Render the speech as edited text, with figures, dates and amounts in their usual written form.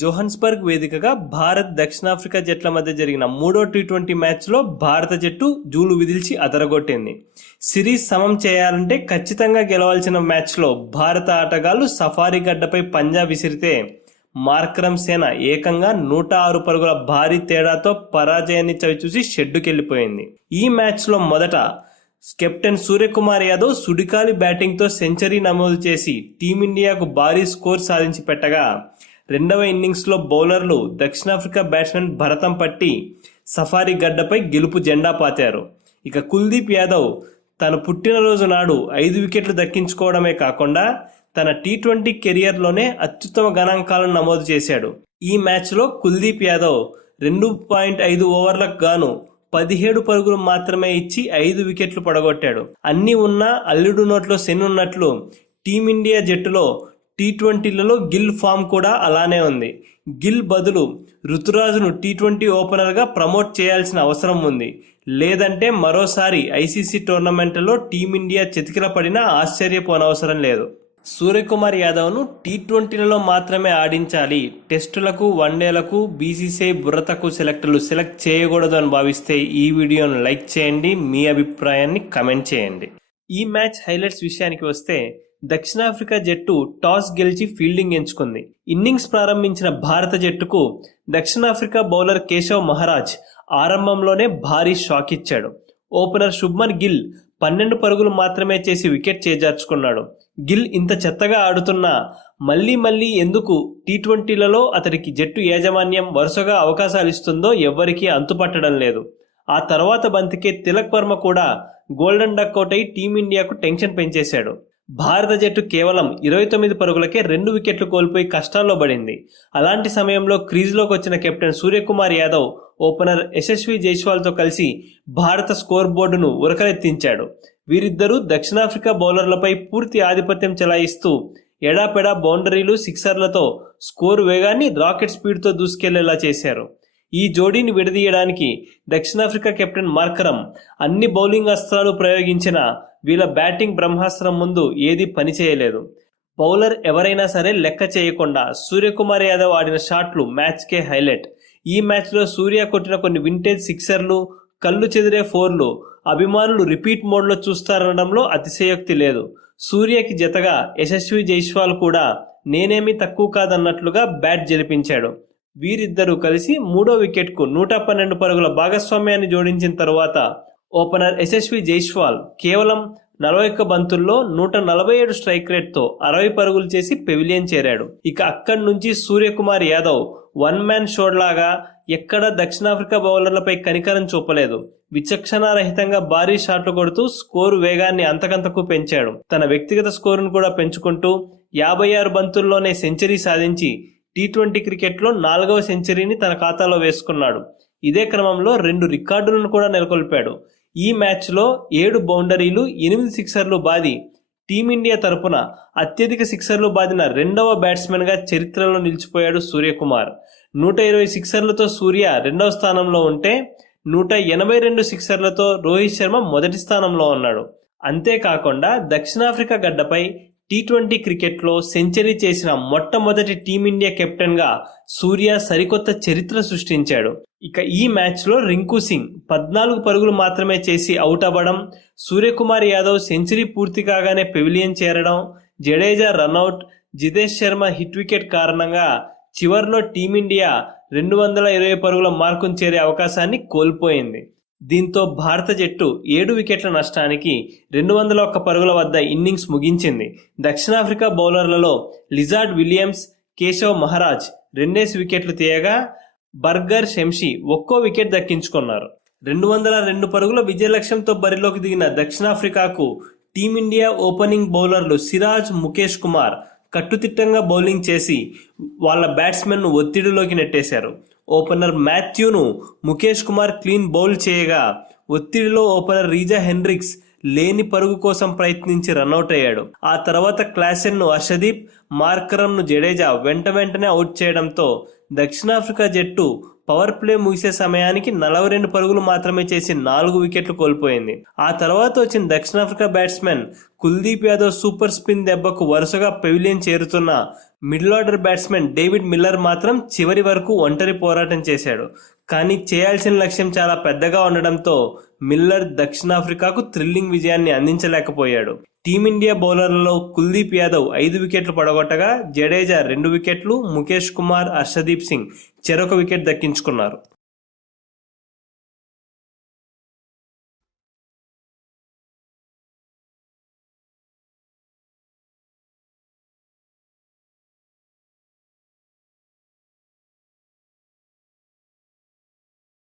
జోహన్స్బర్గ్ వేదికగా భారత్ దక్షిణాఫ్రికా జట్ల మధ్య జరిగిన మూడో టీ20 మ్యాచ్లో భారత జట్టు జూలు విదిల్చి అదరగొట్టింది. సిరీస్ సమం చేయాలంటే ఖచ్చితంగా గెలవాల్సిన మ్యాచ్లో భారత ఆటగాళ్లు సఫారీ గడ్డపై పంజా విసిరితే మార్కరమ్ సేన ఏకంగా 106 పరుగుల భారీ తేడాతో పరాజయాన్ని చవిచూసి షెడ్డుకెళ్లిపోయింది. ఈ మ్యాచ్లో మొదట కెప్టెన్ సూర్యకుమార్ యాదవ్ సుడిగాలి బ్యాటింగ్తో సెంచరీ నమోదు చేసి టీమిండియాకు భారీ స్కోర్ సాధించి పెట్టగా, రెండవ ఇన్నింగ్స్లో బౌలర్లు దక్షిణాఫ్రికా బ్యాట్స్మెన్ భరతం పట్టి సఫారీ గడ్డపై గెలుపు జెండా పాతారు. ఇక కుల్దీప్ యాదవ్ తన పుట్టినరోజు నాడు 5 వికెట్లు దక్కించుకోవడమే కాకుండా తన టీ20 కెరియర్లోనే అత్యుత్తమ గణాంకాలను నమోదు చేశాడు. ఈ మ్యాచ్లో కుల్దీప్ యాదవ్ 2.5 ఓవర్లకు గాను 17 పరుగులు మాత్రమే ఇచ్చి 5 వికెట్లు పడగొట్టాడు. అన్నీ ఉన్నా అల్లుడు నోట్లో శనున్నట్లు టీమిండియా జట్టులో టీ20లలో గిల్ ఫామ్ కూడా అలానే ఉంది. గిల్ బదులు రుతురాజును టీ20 ఓపెనర్గా ప్రమోట్ చేయాల్సిన అవసరం ఉంది. లేదంటే మరోసారి ఐసీసీ టోర్నమెంట్లో టీమిండియా చితికిల పడినా ఆశ్చర్యపోనవసరం లేదు. సూర్యకుమార్ యాదవ్ను టీ20లలో మాత్రమే ఆడించాలి, టెస్టులకు వన్డేలకు బీసీసీఐ బుర్రతకు సెలెక్టర్లు సెలెక్ట్ చేయకూడదు అని భావిస్తే ఈ వీడియోను లైక్ చేయండి, మీ అభిప్రాయాన్ని కమెంట్ చేయండి. ఈ మ్యాచ్ హైలైట్స్ విషయానికి వస్తే, దక్షిణాఫ్రికా జట్టు టాస్ గెలిచి ఫీల్డింగ్ ఎంచుకుంది. ఇన్నింగ్స్ ప్రారంభించిన భారత జట్టుకు దక్షిణాఫ్రికా బౌలర్ కేశవ్ మహారాజ్ ఆరంభంలోనే భారీ షాక్ ఇచ్చాడు. ఓపెనర్ శుభ్మన్ గిల్ 12 పరుగులు మాత్రమే చేసి వికెట్ చేజార్చుకున్నాడు. గిల్ ఇంత చెత్తగా ఆడుతున్నా మళ్లీ ఎందుకు టీ20లలో అతడికి జట్టు యాజమాన్యం వరుసగా అవకాశాలు ఇస్తుందో ఎవ్వరికీ అంతుపట్టడం లేదు. ఆ తర్వాత బంతికే తిలక్ వర్మ కూడా గోల్డెన్ డక్అవుట్ అయి టీమిండియాకు టెన్షన్ పెంచేశాడు. భారత జట్టు కేవలం 29 పరుగులకే 2 వికెట్లు కోల్పోయి కష్టాల్లో పడింది. అలాంటి సమయంలో క్రీజ్లోకి వచ్చిన కెప్టెన్ సూర్యకుమార్ యాదవ్ ఓపెనర్ యశస్వి జైస్వాల్తో కలిసి భారత స్కోర్ బోర్డును ఉరకలెత్తించాడు. వీరిద్దరూ దక్షిణాఫ్రికా బౌలర్లపై పూర్తి ఆధిపత్యం చెలాయిస్తూ ఎడాపెడా బౌండరీలు, సిక్సర్లతో స్కోరు వేగాన్ని రాకెట్ స్పీడ్తో దూసుకెళ్లేలా చేశారు. ఈ జోడీని విడదీయడానికి దక్షిణాఫ్రికా కెప్టెన్ మార్కరమ్ అన్ని బౌలింగ్ అస్త్రాలు ప్రయోగించిన వీళ్ళ బ్యాటింగ్ బ్రహ్మాస్త్రం ముందు ఏది పనిచేయలేదు. బౌలర్ ఎవరైనా సరే లెక్క చేయకుండా సూర్యకుమార్ యాదవ్ ఆడిన షాట్లు మ్యాచ్కే హైలైట్. ఈ మ్యాచ్లో సూర్య కొట్టిన కొన్ని వింటేజ్ సిక్సర్లు, కళ్ళు చెదిరే ఫోర్లు అభిమానులు రిపీట్ మోడ్లో చూస్తారనడంలో అతిశయోక్తి లేదు. సూర్యకి జతగా యశస్వి జైస్వాల్ కూడా నేనేమీ తక్కువ కాదన్నట్లుగా బ్యాట్ జలిపించాడు. వీరిద్దరూ కలిసి మూడో వికెట్కు 112 పరుగుల భాగస్వామ్యాన్ని జోడించిన తరువాత ఓపెనర్ యశస్వి జైస్వాల్ కేవలం 41 బంతుల్లో 147 స్ట్రైక్ రేట్తో 60 పరుగులు చేసి పెవిలియన్ చేరాడు. ఇక అక్కడి నుంచి Suryakumar Yadav one man show లాగా ఎక్కడా దక్షిణాఫ్రికా బౌలర్లపై కనికరం చూపలేదు. విచక్షణారహితంగా భారీ షాట్లు కొడుతూ స్కోరు వేగాన్ని అంతకంతకు పెంచాడు. తన వ్యక్తిగత స్కోరును కూడా పెంచుకుంటూ 56 బంతుల్లోనే సెంచరీ సాధించి టీ20 క్రికెట్లో 4వ సెంచరీని తన ఖాతాలో వేసుకున్నాడు. ఇదే క్రమంలో 2 రికార్డులను కూడా నెలకొల్పాడు. ఈ మ్యాచ్లో 7 బౌండరీలు, 8 సిక్సర్లు బాది టీమిండియా తరపున అత్యధిక సిక్సర్లు బాదిన రెండవ బ్యాట్స్మెన్గా చరిత్రలో నిలిచిపోయాడు సూర్యకుమార్. 120 సిక్సర్లతో సూర్య రెండవ స్థానంలో ఉంటే 182 సిక్సర్లతో రోహిత్ శర్మ మొదటి స్థానంలో ఉన్నాడు. అంతేకాకుండా దక్షిణాఫ్రికా గడ్డపై టీ20 క్రికెట్లో సెంచరీ చేసిన మొట్టమొదటి టీమిండియా కెప్టెన్గా సూర్య సరికొత్త చరిత్ర సృష్టించాడు. ఇక ఈ మ్యాచ్లో రింకు సింగ్ 14 పరుగులు మాత్రమే చేసి అవుట్ అవ్వడం, సూర్యకుమార్ యాదవ్ సెంచరీ పూర్తి కాగానే పెవిలియన్ చేరడం, Jadeja run out, Jitesh Sharma hit wicket కారణంగా చివర్లో టీమిండియా 220 పరుగుల మార్కును చేరే అవకాశాన్ని కోల్పోయింది. దీంతో భారత జట్టు 7 వికెట్ల నష్టానికి 201 పరుగుల వద్ద ఇన్నింగ్స్ ముగించింది. దక్షిణాఫ్రికా బౌలర్లలో లిజార్డ్ విలియమ్స్, కేశవ్ మహారాజ్ 2 వికెట్లు తీయగా బర్గర్ షెమ్షి ఒక్కో వికెట్ దక్కించుకున్నారు. 202 పరుగుల విజయ లక్ష్యంతో బరిలోకి దిగిన దక్షిణాఫ్రికాకు టీమిండియా ఓపెనింగ్ బౌలర్లు సిరాజ్, ముఖేష్ కుమార్ కట్టుదిట్టంగా బౌలింగ్ చేసి వాళ్ళ బ్యాట్స్మెన్ను ఒత్తిడిలోకి నెట్టేశారు. ఓపెనర్ మాథ్యూను ముఖేష్ కుమార్ క్లీన్ బౌల్ చేయగా, ఒత్తిడిలో ఓపెనర్ రీజా హెన్రిక్స్ లేని పరుగు కోసం ప్రయత్నించి రన్అట్ అయ్యాడు. ఆ తర్వాత క్లాసెన్ను హర్షదీప్, మార్కరమ్ను జడేజా వెంటనే అవుట్ చేయడంతో దక్షిణాఫ్రికా జట్టు పవర్ ప్లే ముగిసే సమయానికి 42 పరుగులు మాత్రమే చేసి 4 వికెట్లు కోల్పోయింది. ఆ తర్వాత వచ్చిన దక్షిణాఫ్రికా batsmen Kuldeep Yadav super spin దెబ్బకు వరుసగా పెవిలియన్ చేరుతున్న middle order batsmen David Miller మాత్రం చివరి వరకు ఒంటరి పోరాటం చేశాడు. కానీ చేయాల్సిన లక్ష్యం చాలా పెద్దగా ఉండడంతో మిల్లర్ దక్షిణాఫ్రికాకు థ్రిల్లింగ్ విజయాన్ని అందించలేకపోయాడు. టీమిండియా బౌలర్లలో కుల్దీప్ యాదవ్ 5 వికెట్లు పడగొట్టగా జడేజా 2 వికెట్లు, ముఖేష్ కుమార్, హర్షదీప్ సింగ్ చెరొక వికెట్ దక్కించుకున్నారు.